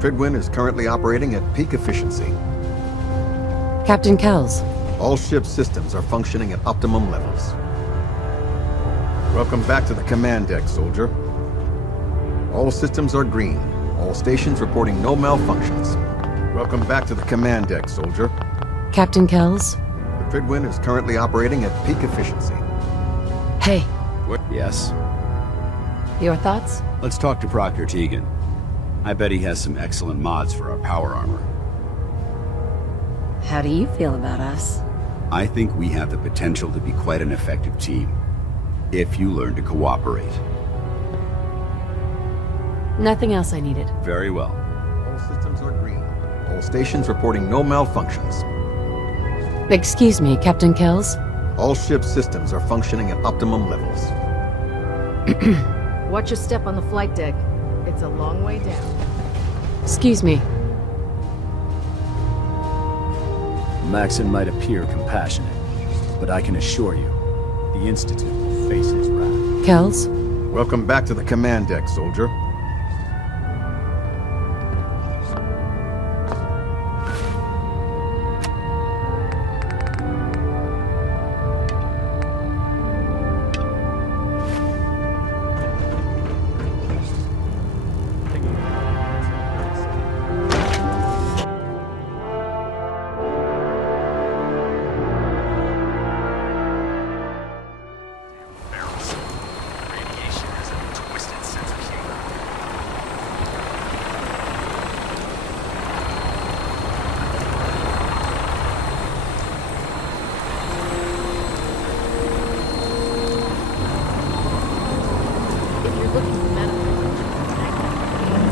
Fidwin is currently operating at peak efficiency. Captain Kells. All ship systems are functioning at optimum levels. Welcome back to the command deck, soldier. All systems are green. All stations reporting no malfunctions. Welcome back to the command deck, soldier. Captain Kells. The Fidwin is currently operating at peak efficiency. Hey, Yes. your thoughts? Let's talk to Proctor Tegan. I bet he has some excellent mods for our power armor. How do you feel about us? I think we have the potential to be quite an effective team, if you learn to cooperate. Nothing else I needed. Very well. All systems are green. All stations reporting no malfunctions. Excuse me, Captain Kells? All ship systems are functioning at optimum levels. Watch your step on the flight deck. It's a long way down. Excuse me. Maxon might appear compassionate, but I can assure you, the Institute will face his wrath. Kells? Welcome back to the command deck, soldier.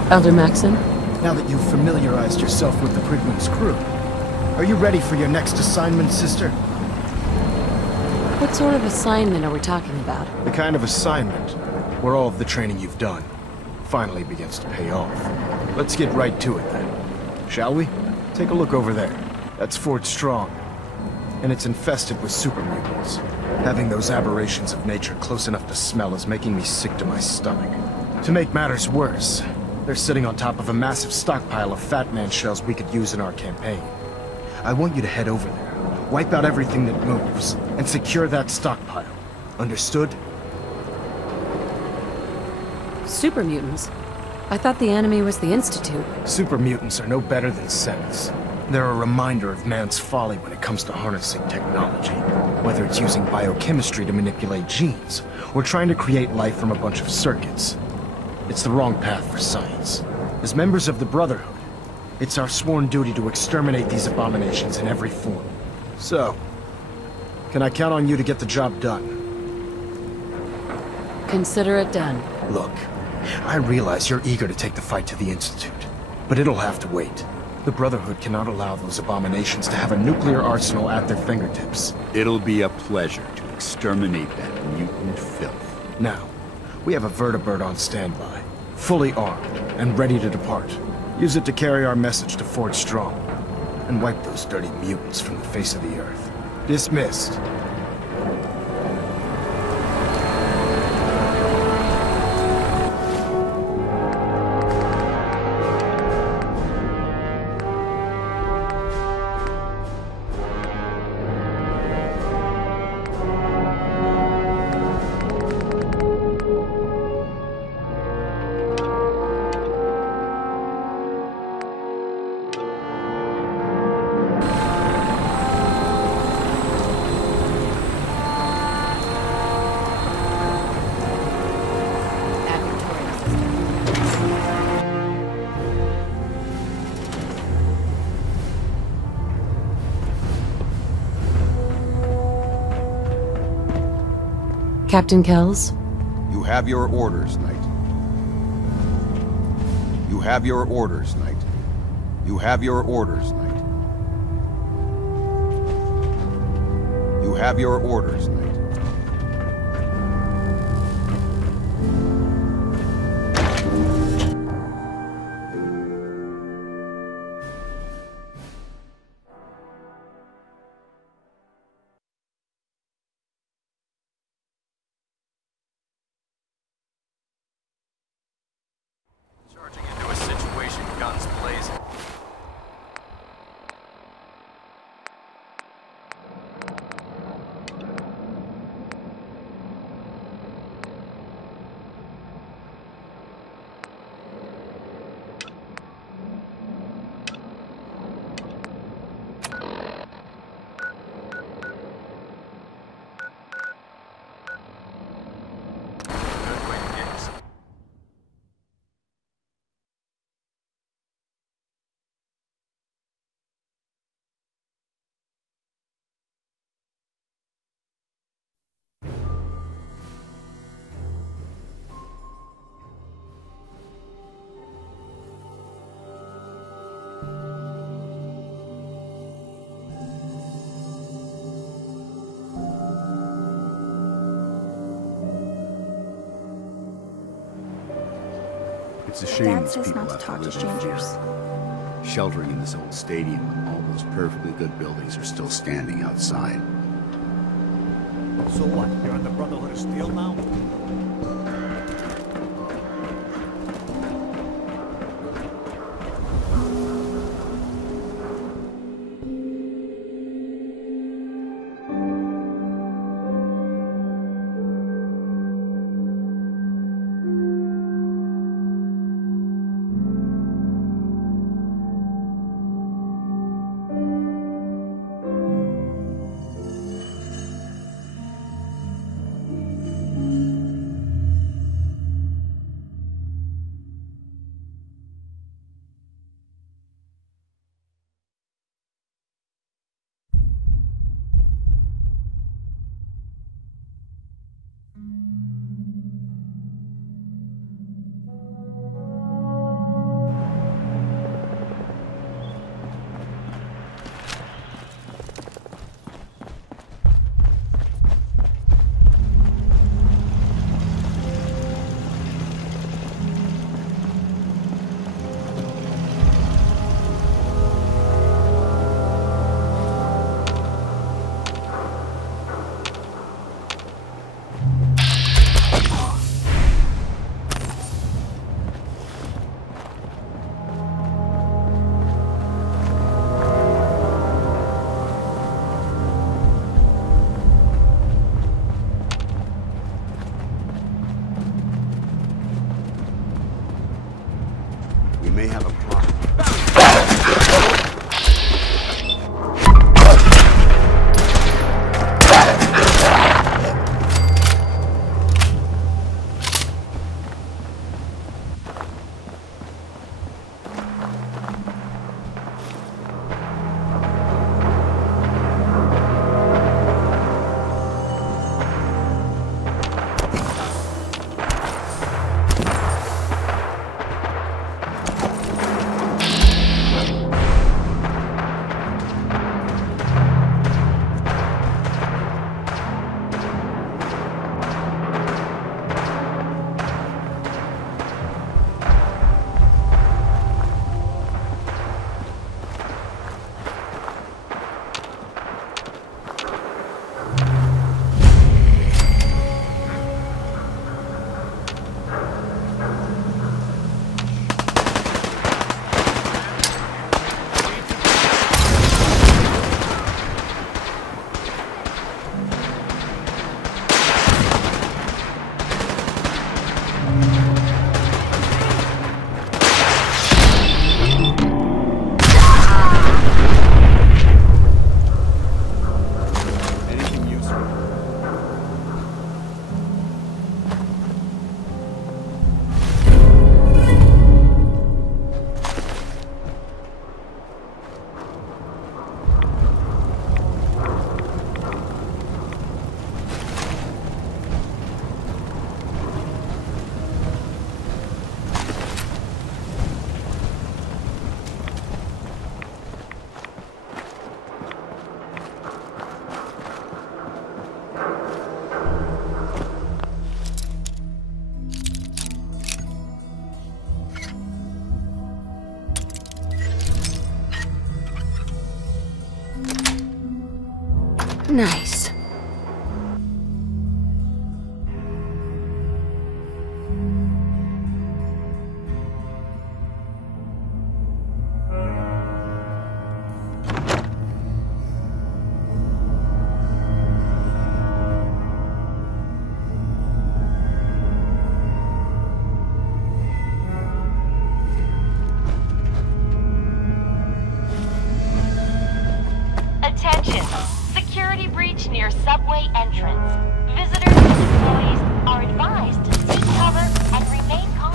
Elder Maxon? Now that you've familiarized yourself with the Prydwen's crew, are you ready for your next assignment, sister? What sort of assignment are we talking about? The kind of assignment where all of the training you've done finally begins to pay off. Let's get right to it then, shall we? Take a look over there. That's Fort Strong, and it's infested with super mutants. Having those aberrations of nature close enough to smell is making me sick to my stomach. To make matters worse, they're sitting on top of a massive stockpile of Fat Man shells we could use in our campaign. I want you to head over there, wipe out everything that moves, and secure that stockpile. Understood? Super mutants? I thought the enemy was the Institute. Super mutants are no better than Sens. They're a reminder of man's folly when it comes to harnessing technology. Whether it's using biochemistry to manipulate genes, or trying to create life from a bunch of circuits. It's the wrong path for science. As members of the Brotherhood, it's our sworn duty to exterminate these abominations in every form. So, can I count on you to get the job done? Consider it done. Look, I realize you're eager to take the fight to the Institute, but it'll have to wait. The Brotherhood cannot allow those abominations to have a nuclear arsenal at their fingertips. It'll be a pleasure to exterminate that mutant filth. Now, we have a vertibird on standby, fully armed and ready to depart. Use it to carry our message to Fort Strong, and wipe those dirty mutants from the face of the earth. Dismissed. Captain Kells? You have your orders, Knight. You have your orders, Knight. You have your orders, Knight. You have your orders, Knight. Charging into a situation, guns blazing. It's a shame Dad these says people not to have talk to live in strangers. fear. Sheltering in this old stadium when all those perfectly good buildings are still standing outside. So what? You're in the Brotherhood of Steel now? We may have a problem. Nice. Attention! Security breach near subway entrance. Visitors and employees are advised to seek cover and remain calm.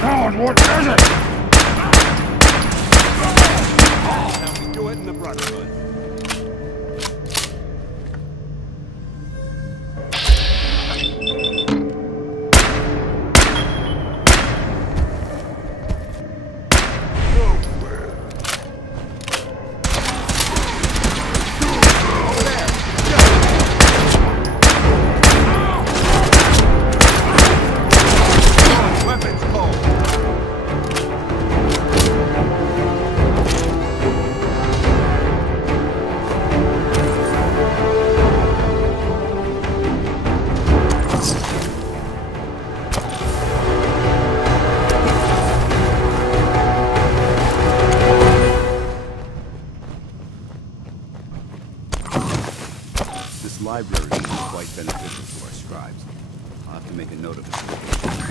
God, what is it? How we do it in the Brotherhood. This library will be quite beneficial to our scribes. I'll have to make a note of its location.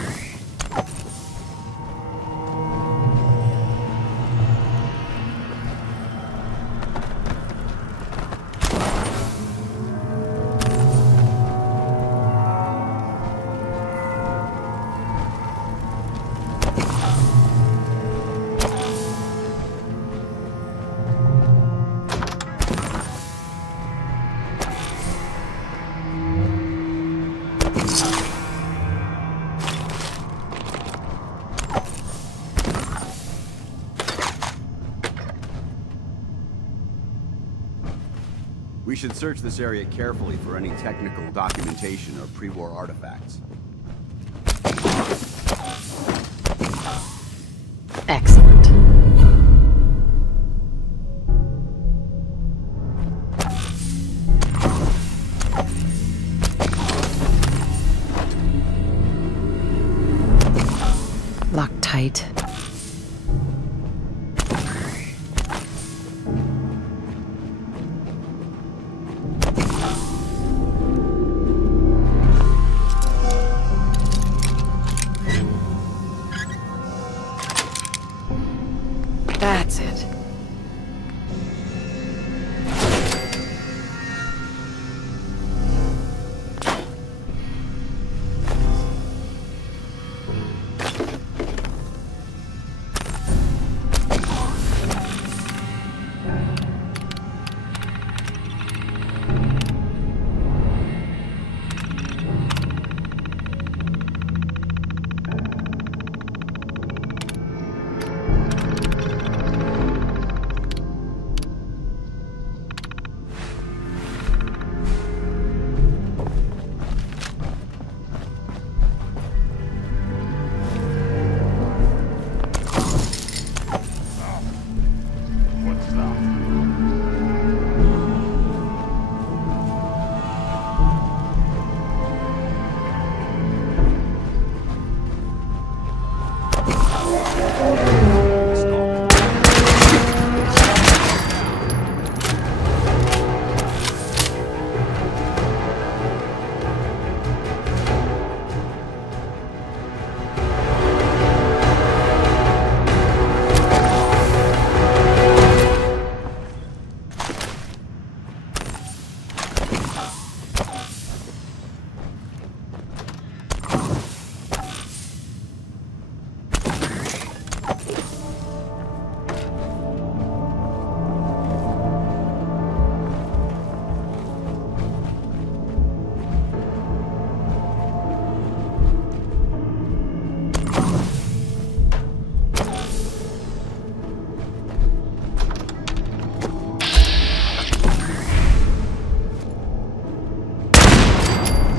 We should search this area carefully for any technical documentation or pre-war artifacts. Excellent. Locked tight. That's it.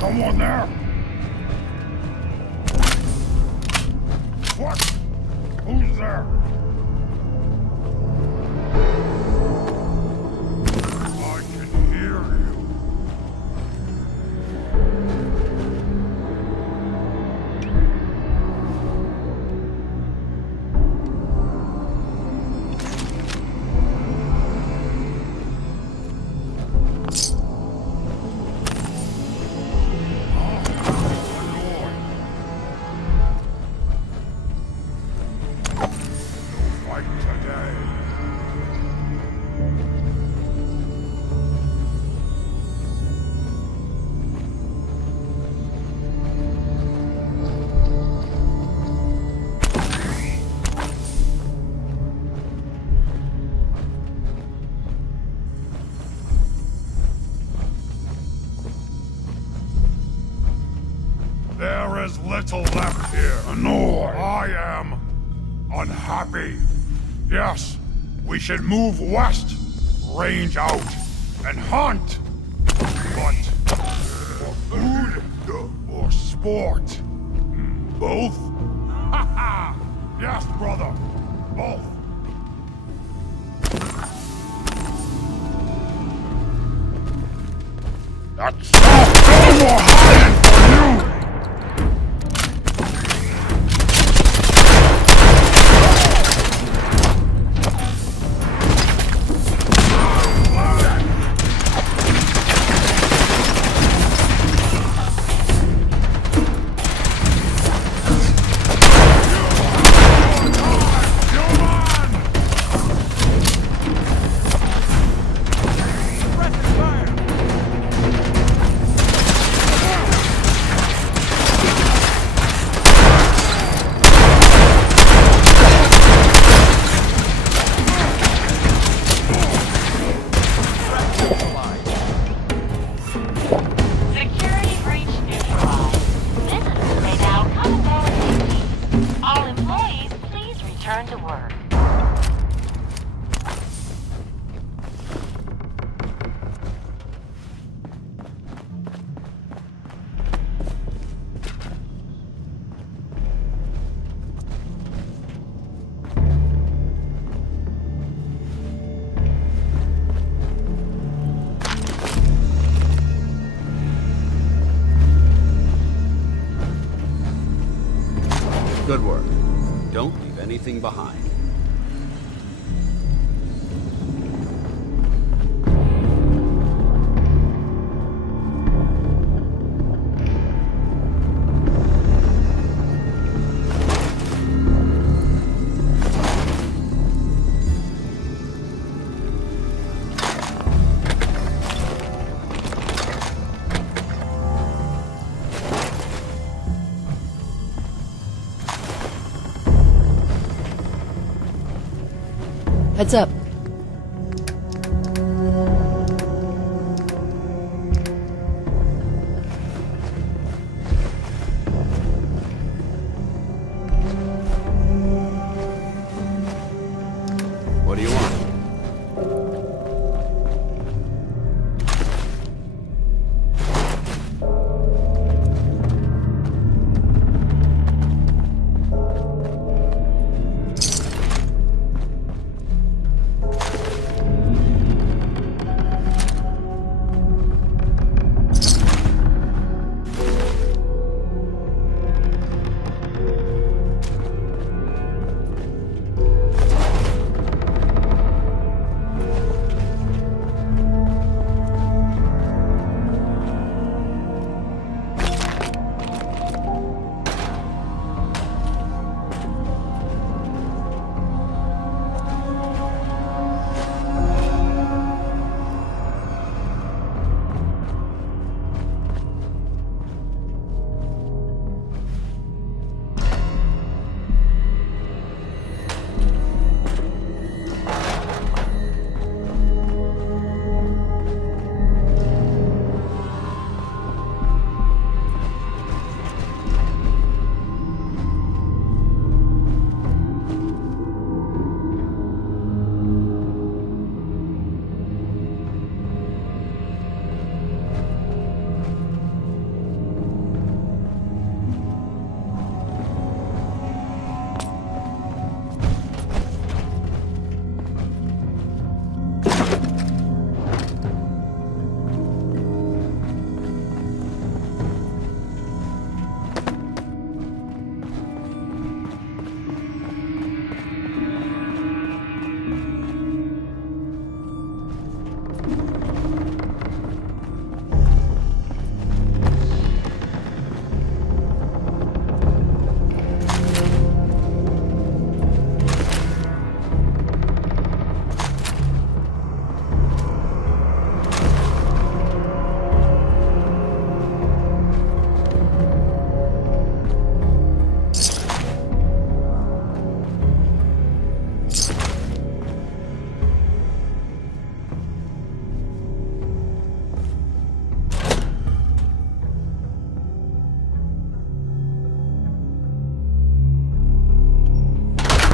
Someone there? What? Who's there? I can hear you. Unhappy. Yes, we should move west, range out, and hunt. But for food or sport? Both? Ha ha! Yes, brother. Both. That's no more hiding for you! Good work. Don't leave anything behind. Heads up. What do you want?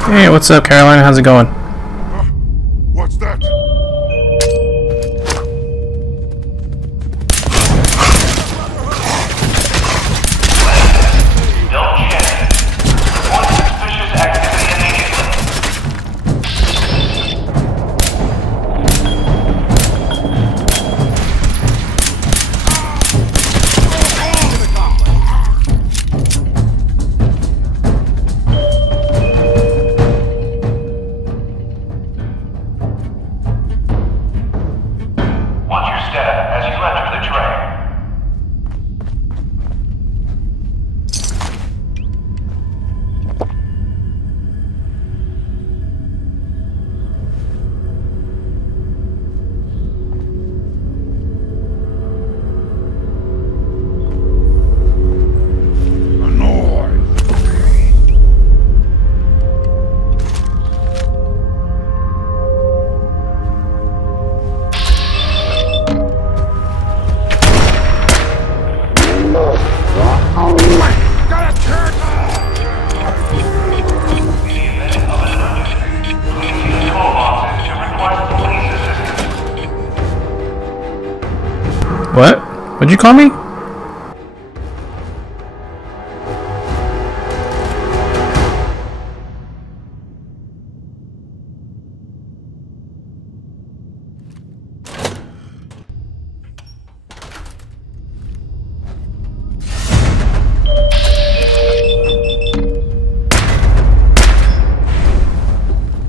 Hey, what's up, Carolina? How's it going? What's that? Don't check. Report suspicious activity immediately. Watch your step as you enter the train. What? What'd you call me?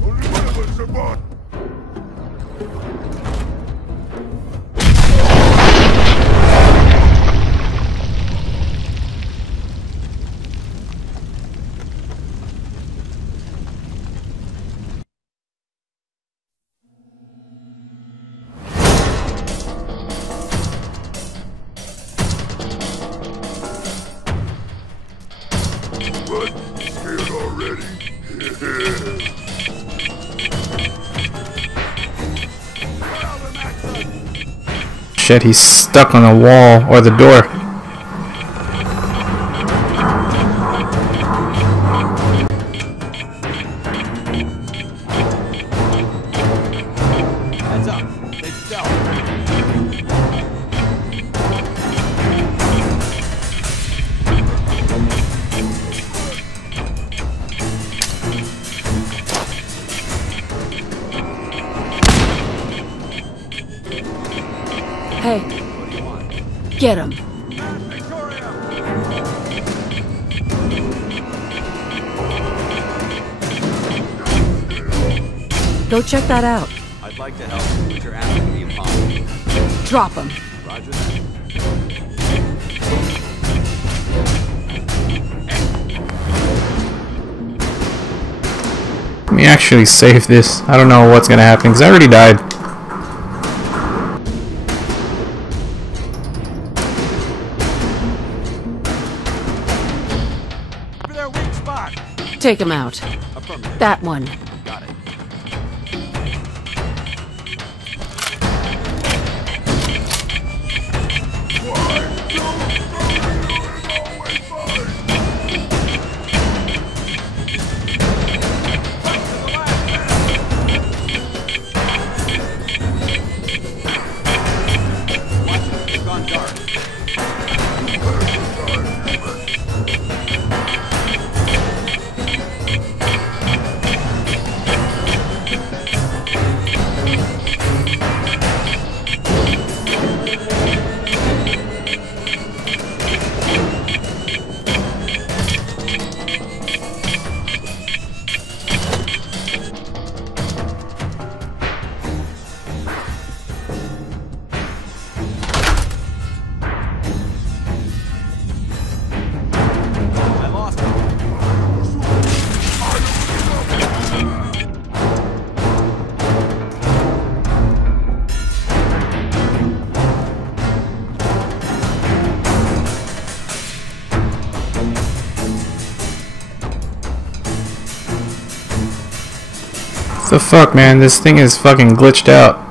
Only one of us survived. What? Scared already? Shit, he's stuck on the wall or the door. Heads up. It's stealth. Hey, get him. Go check that out. I'd like to help, but you're asking the impossible. Drop him. Roger that. Let me actually save this. I don't know what's gonna happen because I already died. Their weak spot. Take him out. Affirmative. That one. Got it. It's gone dark. I lost him. What the fuck, man? This thing is fucking glitched out.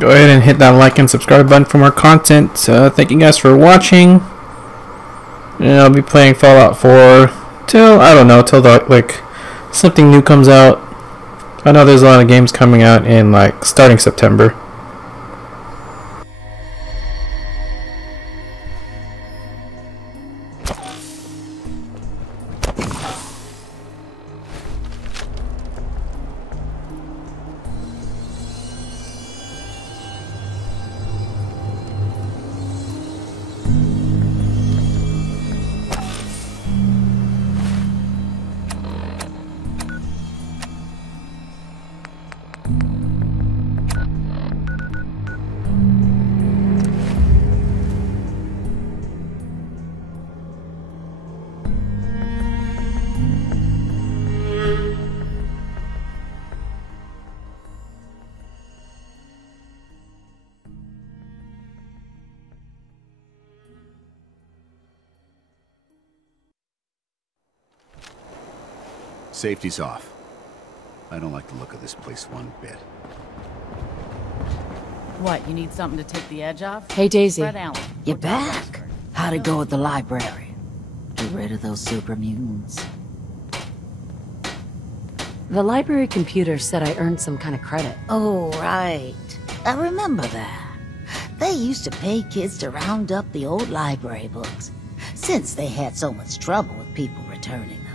Go ahead and hit that like and subscribe button for more content. Thank you guys for watching. And I'll be playing Fallout 4 till, I don't know, till like something new comes out. I know there's a lot of games coming out in like starting September. Safety's off. I don't like the look of this place one bit. What, you need something to take the edge off? Hey, Daisy. Fred Allen. You're back. How'd it go at the library? Get rid of those super mutants. The library computer said I earned some kind of credit. Oh, right. I remember that. They used to pay kids to round up the old library books, since they had so much trouble with people returning them.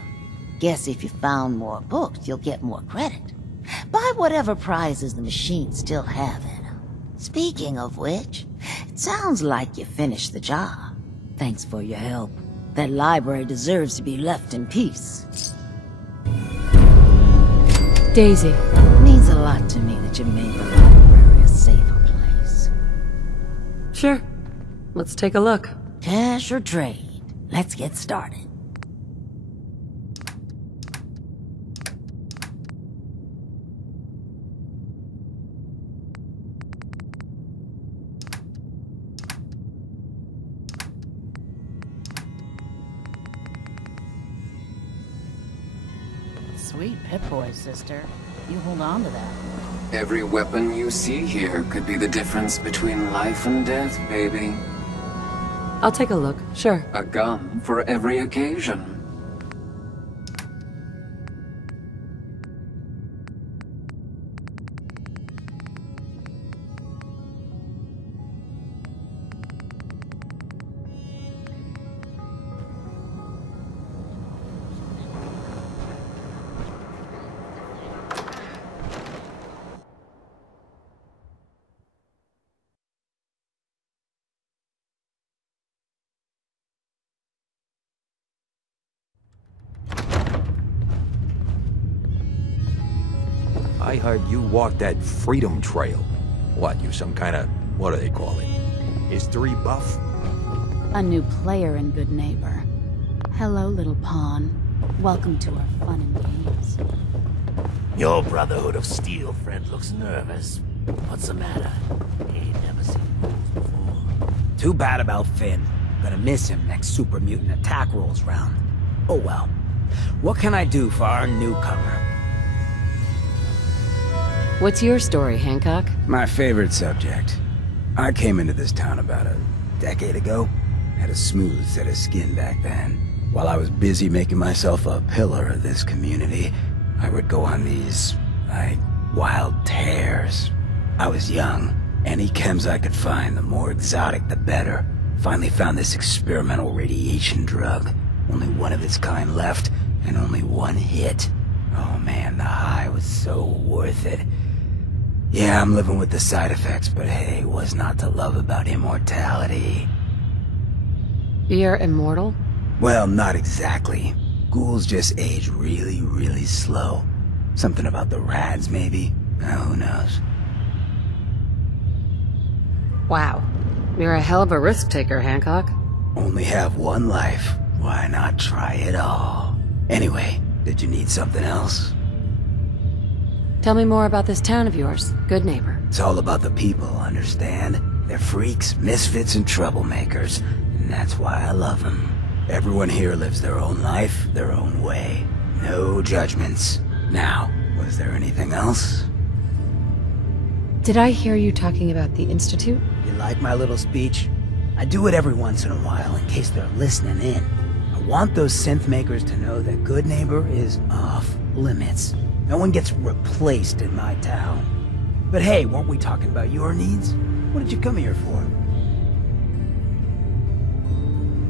Guess if you found more books, you'll get more credit. Buy whatever prizes the machines still have in them. Speaking of which, it sounds like you finished the job. Thanks for your help. That library deserves to be left in peace. Daisy. It means a lot to me that you made the library a safer place. Sure. Let's take a look. Cash or trade? Let's get started. Sweet Pip-Boy, sister. You hold on to that. Every weapon you see here could be the difference between life and death, baby. I'll take a look, sure. A gun for every occasion. I heard you walked that freedom trail. What, you some kind of, what do they call it? History buff? A new player and good neighbor. Hello, little pawn. Welcome to our fun and games. Your Brotherhood of Steel friend looks nervous. What's the matter? He ain't never seen rules before. Too bad about Finn. Gonna miss him next super mutant attack rolls round. Oh well. What can I do for our newcomer? What's your story, Hancock? My favorite subject. I came into this town about a decade ago. Had a smooth set of skin back then. While I was busy making myself a pillar of this community, I would go on these, like, wild tears. I was young. Any chems I could find, the more exotic the better. Finally found this experimental radiation drug. Only one of its kind left, and only one hit. Oh man, the high was so worth it. Yeah, I'm living with the side effects, but hey, what's not to love about immortality? You're immortal? Well, not exactly. Ghouls just age really, really slow. Something about the rads, maybe? Who knows? Wow. You're a hell of a risk-taker, Hancock. Only have one life. Why not try it all? Anyway, did you need something else? Tell me more about this town of yours, good neighbor. It's all about the people, understand? They're freaks, misfits, and troublemakers, and that's why I love them. Everyone here lives their own life, their own way. No judgments. Now, was there anything else? Did I hear you talking about the Institute? You like my little speech? I do it every once in a while in case they're listening in. I want those synth makers to know that Good Neighbor is off limits. No one gets replaced in my town. But hey, weren't we talking about your needs? What did you come here for?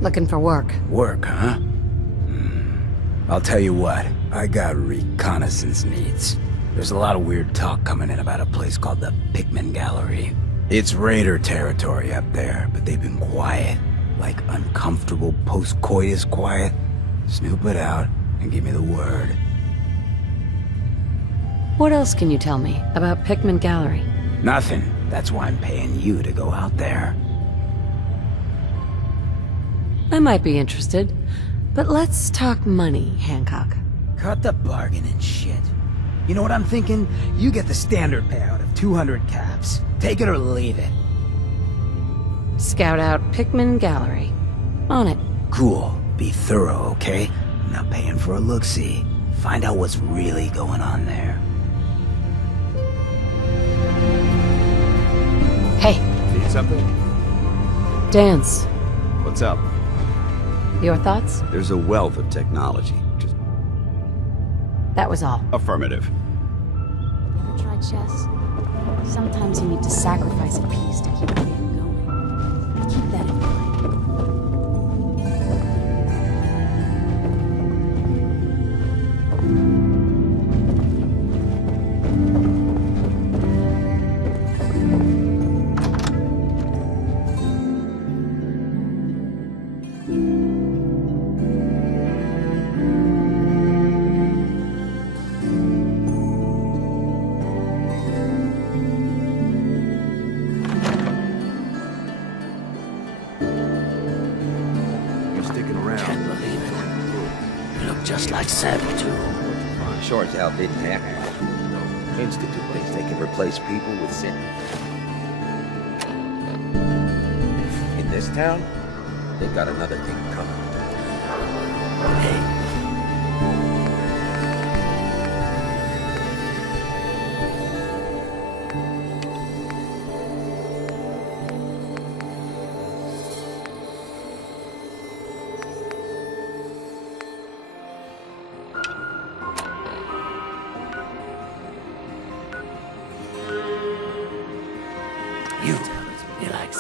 Looking for work. Work, huh? I'll tell you what, I got reconnaissance needs. There's a lot of weird talk coming in about a place called the Pikmin Gallery. It's raider territory up there, but they've been quiet. Like uncomfortable post-coitus quiet. Snoop it out and give me the word. What else can you tell me about Pikmin Gallery? Nothing. That's why I'm paying you to go out there. I might be interested, but let's talk money, Hancock. Cut the bargaining shit. You know what I'm thinking? You get the standard payout of 200 caps. Take it or leave it. Scout out Pikmin Gallery. On it. Cool. Be thorough, okay? I'm not paying for a look-see. Find out what's really going on there. Hey. Need something? Danse. What's up? Your thoughts? There's a wealth of technology. Just That was all. affirmative. Ever tried chess? Sometimes you need to sacrifice a piece to keep the game going. Keep that in mind. Just like Saboteur. Sure as hell didn't happen. Institute thinks they can replace people with sin. In this town, they got another thing coming. Hey. You like...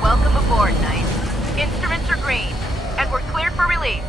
Welcome aboard, Knight. Instruments are green, and we're cleared for release.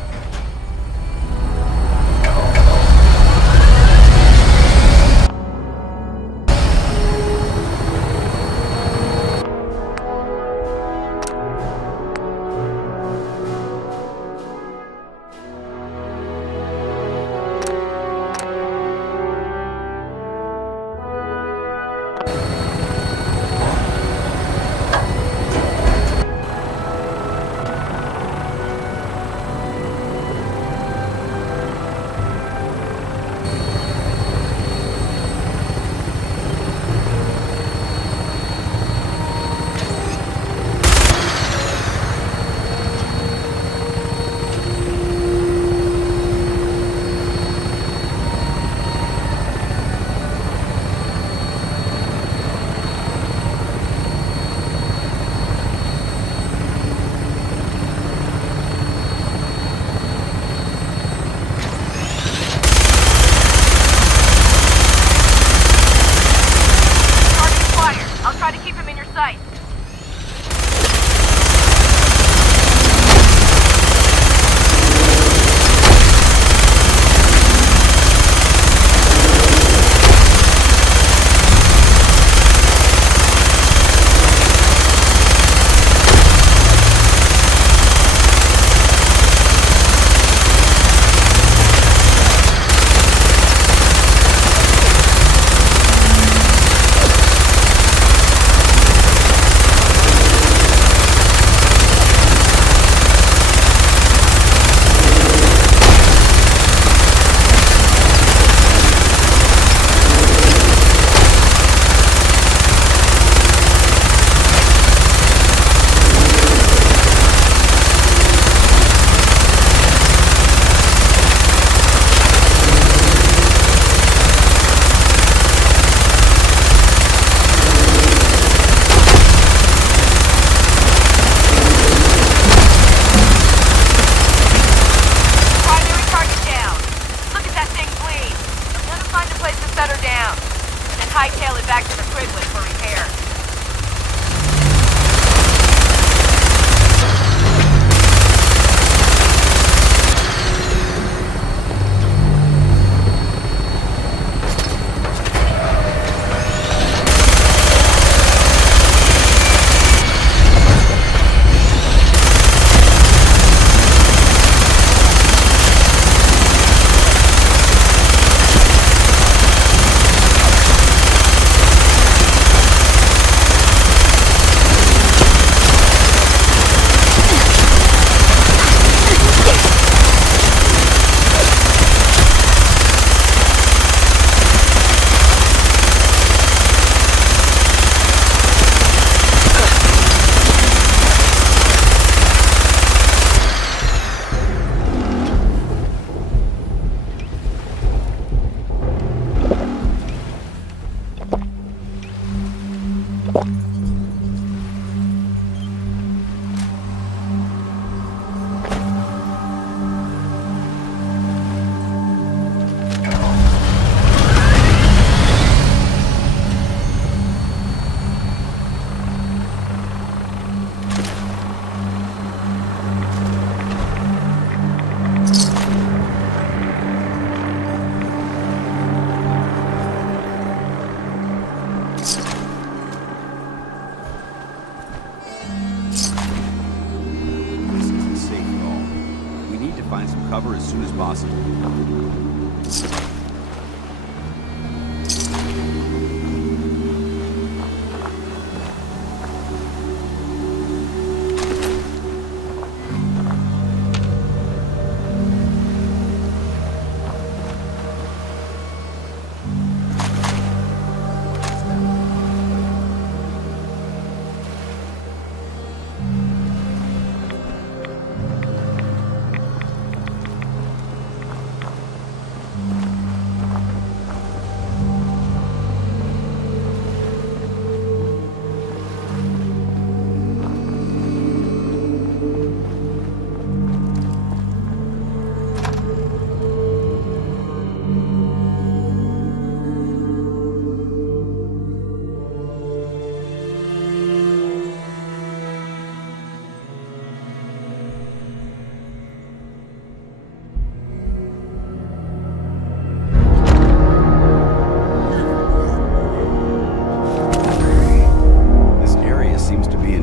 find some cover as soon as possible.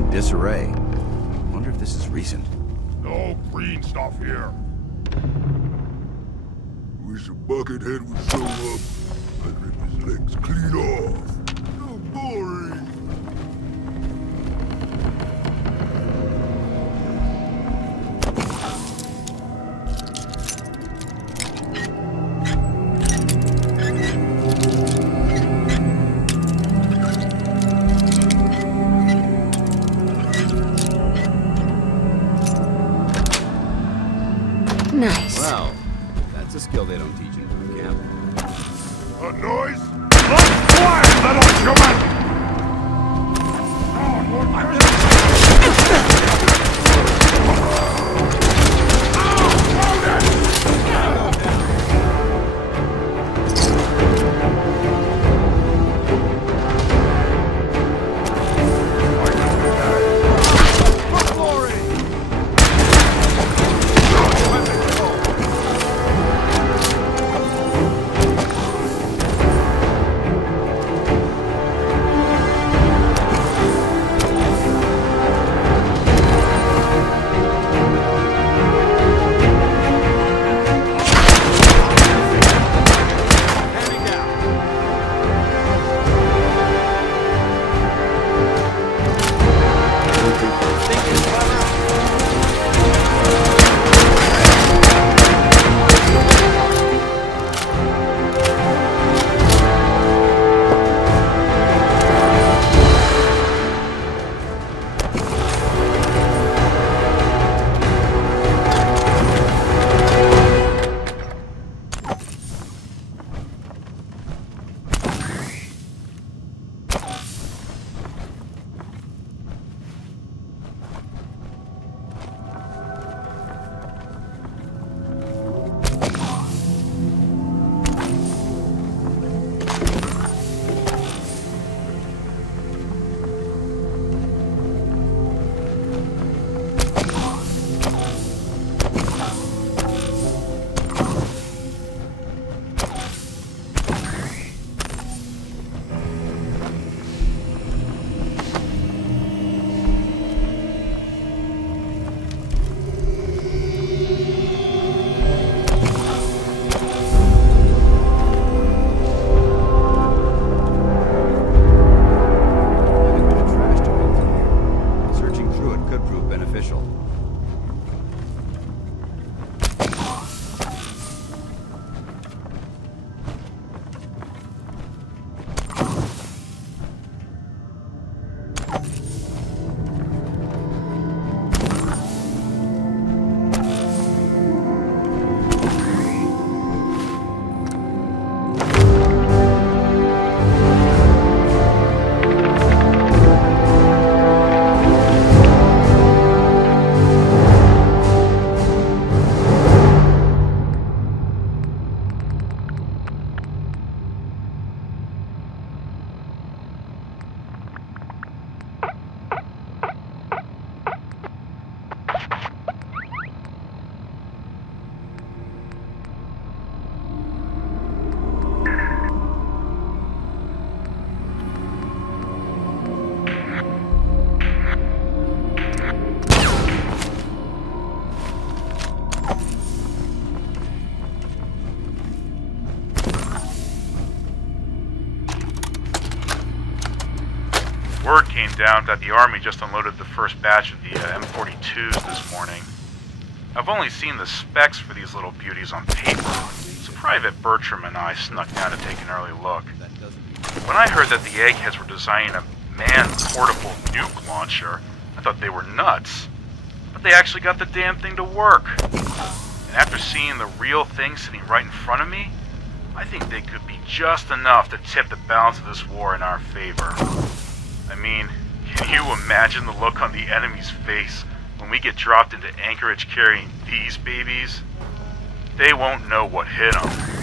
Disarray. Wonder if this is recent. No green stuff here. Wish a buckethead would show up. I'd rip his legs clean off. So boring. Nice. Well, that's a skill they don't teach in boot camp. A noise? Look quiet, little human! came down that the Army just unloaded the first batch of the M42s this morning. I've only seen the specs for these little beauties on paper, so Private Bertram and I snuck down to take an early look. When I heard that the eggheads were designing a man-portable nuke launcher, I thought they were nuts. But they actually got the damn thing to work. And after seeing the real thing sitting right in front of me, I think they could be just enough to tip the balance of this war in our favor. I mean, can you imagine the look on the enemy's face when we get dropped into Anchorage carrying these babies? They won't know what hit them.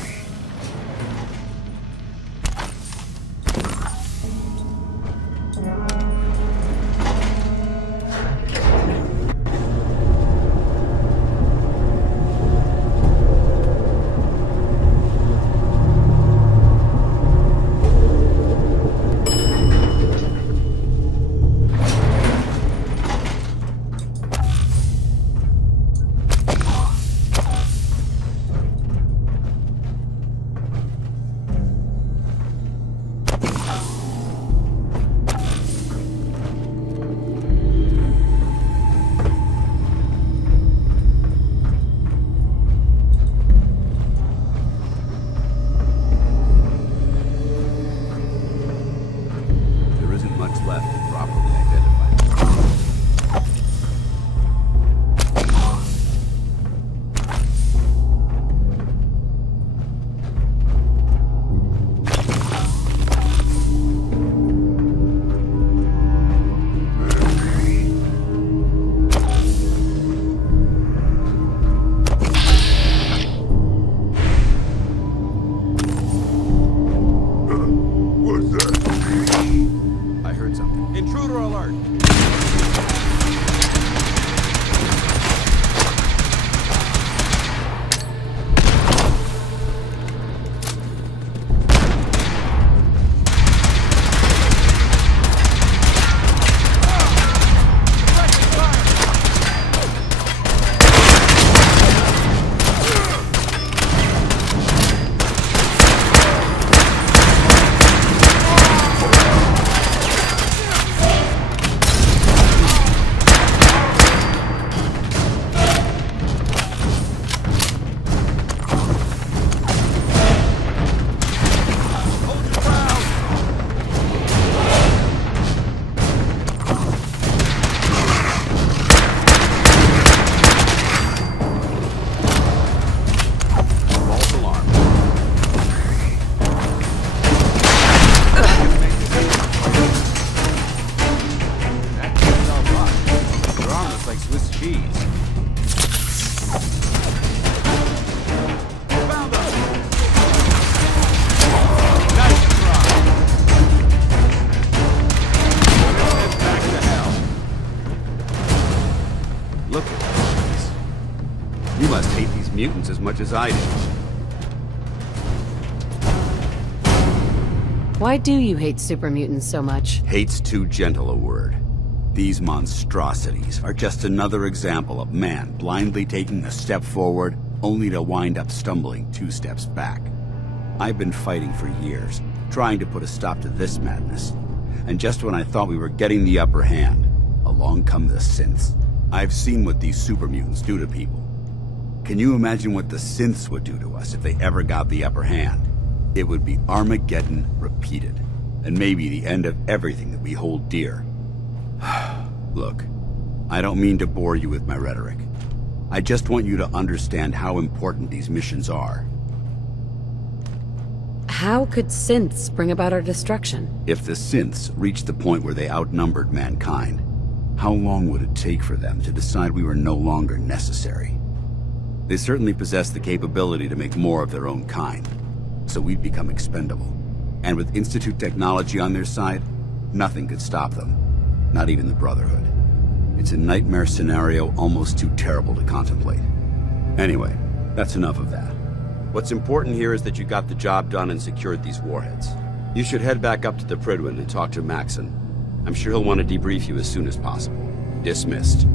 Mutants as much as I do. Why do you hate super mutants so much? Hate's too gentle a word. These monstrosities are just another example of man blindly taking a step forward only to wind up stumbling 2 steps back. I've been fighting for years, trying to put a stop to this madness. And just when I thought we were getting the upper hand, along come the synths. I've seen what these super mutants do to people. Can you imagine what the synths would do to us if they ever got the upper hand? It would be Armageddon repeated, and maybe the end of everything that we hold dear. Look, I don't mean to bore you with my rhetoric. I just want you to understand how important these missions are. How could synths bring about our destruction? If the synths reached the point where they outnumbered mankind, how long would it take for them to decide we were no longer necessary? They certainly possess the capability to make more of their own kind, so we'd become expendable. And with Institute technology on their side, nothing could stop them, not even the Brotherhood. It's a nightmare scenario almost too terrible to contemplate. Anyway, that's enough of that. What's important here is that you got the job done and secured these warheads. You should head back up to the Prydwen and talk to Maxon. I'm sure he'll want to debrief you as soon as possible. Dismissed.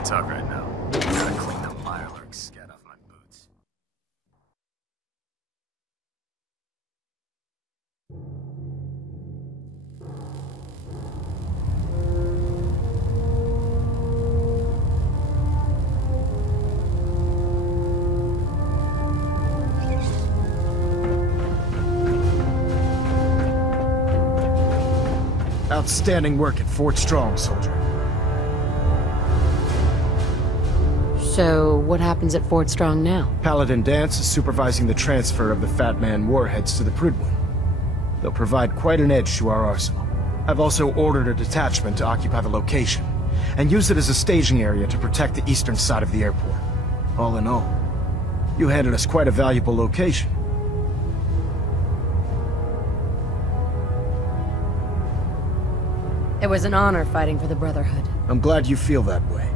Can't talk right now. Gotta clean the mirelurk scat off my boots. Outstanding work at Fort Strong, soldier. So, what happens at Fort Strong now? Paladin Danse is supervising the transfer of the Fat Man warheads to the Prydwen. They'll provide quite an edge to our arsenal. I've also ordered a detachment to occupy the location, and use it as a staging area to protect the eastern side of the airport. All in all, you handed us quite a valuable location. It was an honor fighting for the Brotherhood. I'm glad you feel that way,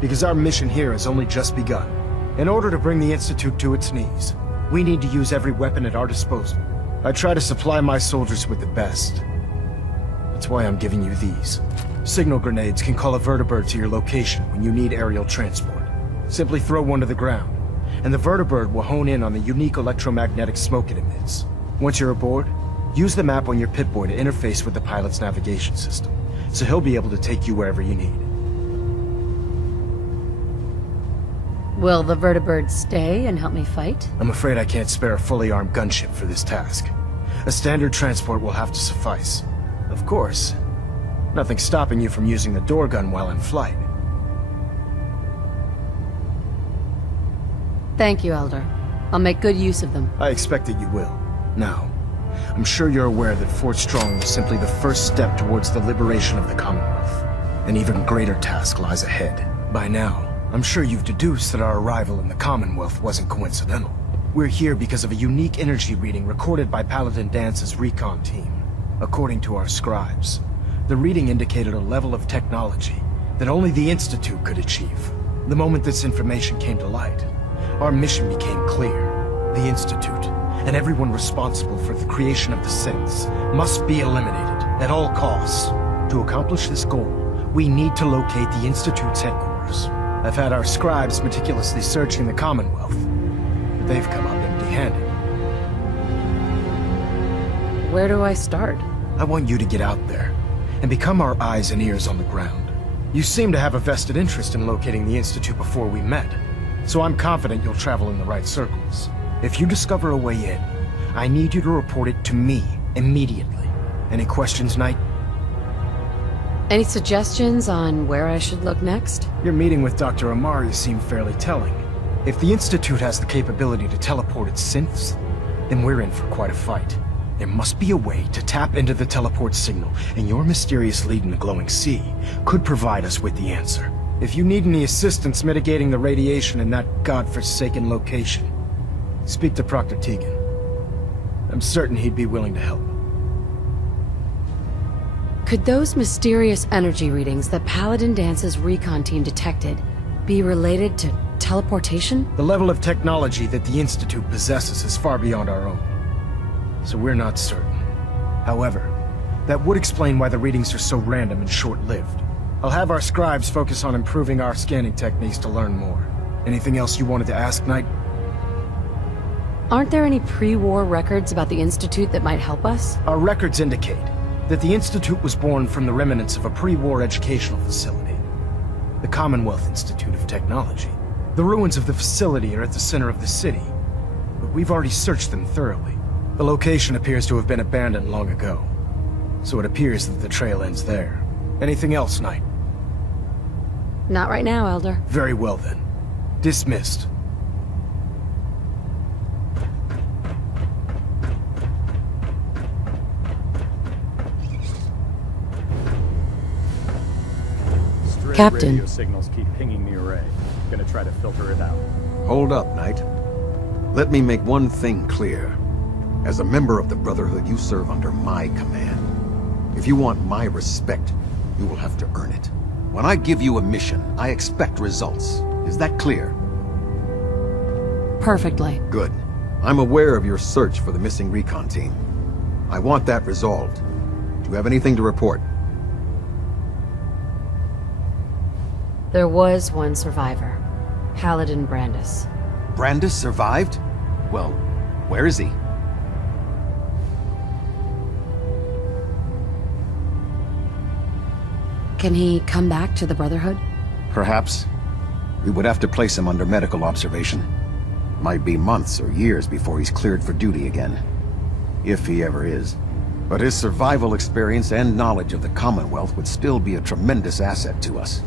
because our mission here has only just begun. In order to bring the Institute to its knees, we need to use every weapon at our disposal. I try to supply my soldiers with the best. That's why I'm giving you these. Signal grenades can call a vertibird to your location when you need aerial transport. Simply throw one to the ground, and the vertibird will hone in on the unique electromagnetic smoke it emits. Once you're aboard, use the map on your Pip-Boy to interface with the pilot's navigation system, so he'll be able to take you wherever you need. Will the vertibird stay and help me fight? I'm afraid I can't spare a fully armed gunship for this task. A standard transport will have to suffice. Of course, nothing's stopping you from using the door gun while in flight. Thank you, Elder. I'll make good use of them. I expect that you will. Now, I'm sure you're aware that Fort Strong was simply the first step towards the liberation of the Commonwealth. An even greater task lies ahead. By now, I'm sure you've deduced that our arrival in the Commonwealth wasn't coincidental. We're here because of a unique energy reading recorded by Paladin Danse's recon team. According to our scribes, the reading indicated a level of technology that only the Institute could achieve. The moment this information came to light, our mission became clear. The Institute, and everyone responsible for the creation of the synths, must be eliminated at all costs. To accomplish this goal, we need to locate the Institute's headquarters. I've had our scribes meticulously searching the Commonwealth, but they've come up empty-handed. Where do I start? I want you to get out there, and become our eyes and ears on the ground. You seem to have a vested interest in locating the Institute before we met, so I'm confident you'll travel in the right circles. If you discover a way in, I need you to report it to me immediately. Any questions, Knight? Any suggestions on where I should look next? Your meeting with Dr. Amari seemed fairly telling. If the Institute has the capability to teleport its synths, then we're in for quite a fight. There must be a way to tap into the teleport signal, and your mysterious lead in the glowing sea could provide us with the answer. If you need any assistance mitigating the radiation in that godforsaken location, speak to Proctor Tegan. I'm certain he'd be willing to help. Could those mysterious energy readings that Paladin Danse's recon team detected be related to teleportation? The level of technology that the Institute possesses is far beyond our own, so we're not certain. However, that would explain why the readings are so random and short-lived. I'll have our scribes focus on improving our scanning techniques to learn more. Anything else you wanted to ask, Knight? Aren't there any pre-war records about the Institute that might help us? Our records indicate that the Institute was born from the remnants of a pre-war educational facility, the Commonwealth Institute of Technology. The ruins of the facility are at the center of the city, but we've already searched them thoroughly. The location appears to have been abandoned long ago, so it appears that the trail ends there. Anything else, Knight? Not right now, Elder. Very well then. Dismissed. Captain. Radio signals keep pinging me array. Gonna try to filter it out. Hold up, Knight. Let me make one thing clear. As a member of the Brotherhood, you serve under my command. If you want my respect, you will have to earn it. When I give you a mission, I expect results. Is that clear? Perfectly. Good. I'm aware of your search for the missing recon team. I want that resolved. Do you have anything to report? There was one survivor. Paladin Brandis. Brandis survived? Well, where is he? Can he come back to the Brotherhood? Perhaps. We would have to place him under medical observation. Might be months or years before he's cleared for duty again. If he ever is. But his survival experience and knowledge of the Commonwealth would still be a tremendous asset to us.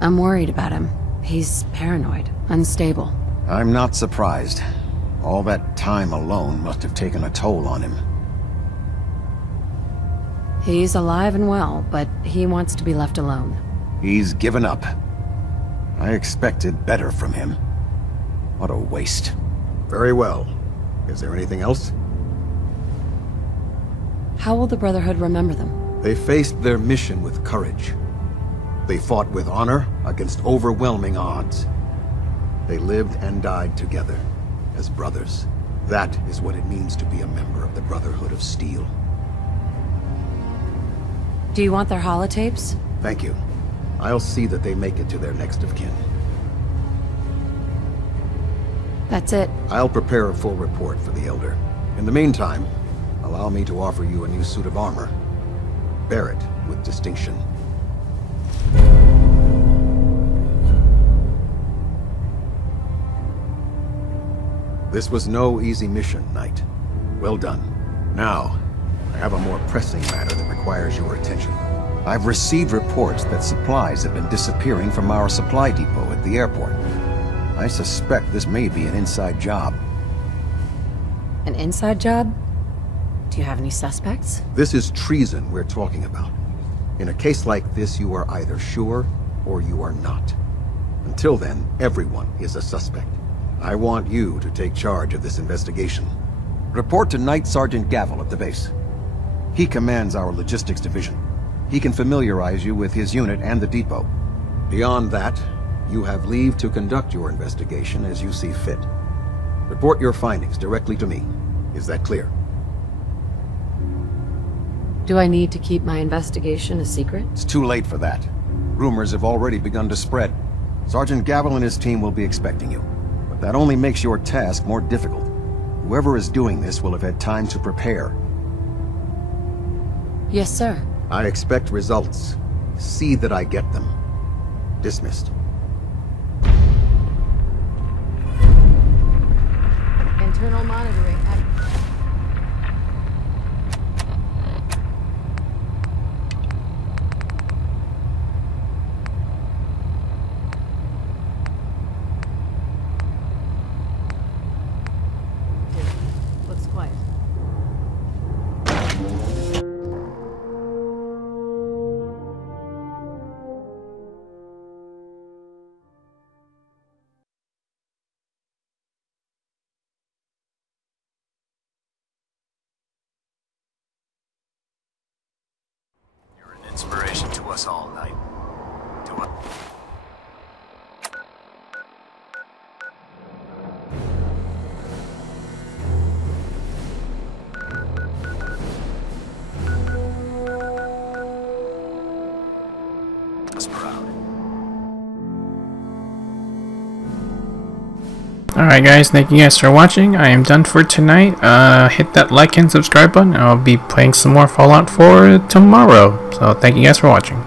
I'm worried about him. He's paranoid, unstable. I'm not surprised. All that time alone must have taken a toll on him. He's alive and well, but he wants to be left alone. He's given up. I expected better from him. What a waste. Very well. Is there anything else? How will the Brotherhood remember them? They faced their mission with courage. They fought with honor against overwhelming odds. They lived and died together, as brothers. That is what it means to be a member of the Brotherhood of Steel. Do you want their holotapes? Thank you. I'll see that they make it to their next of kin. That's it. I'll prepare a full report for the Elder. In the meantime, allow me to offer you a new suit of armor. Bear it with distinction. This was no easy mission, Knight. Well done. Now, I have a more pressing matter that requires your attention. I've received reports that supplies have been disappearing from our supply depot at the airport. I suspect this may be an inside job. An inside job? Do you have any suspects? This is treason we're talking about. In a case like this, you are either sure or you are not. Until then, everyone is a suspect. I want you to take charge of this investigation. Report to Knight Sergeant Gavel at the base. He commands our logistics division. He can familiarize you with his unit and the depot. Beyond that, you have leave to conduct your investigation as you see fit. Report your findings directly to me. Is that clear? Do I need to keep my investigation a secret? It's too late for that. Rumors have already begun to spread. Sergeant Gavel and his team will be expecting you. But that only makes your task more difficult. Whoever is doing this will have had time to prepare. Yes, sir. I expect results. See that I get them. Dismissed. Internal monitoring. Looks quiet. Inspiration to us all, Knight. To us. Alright guys, thank you guys for watching. I am done for tonight. Hit that like and subscribe button. I'll be playing some more Fallout 4 tomorrow. So thank you guys for watching.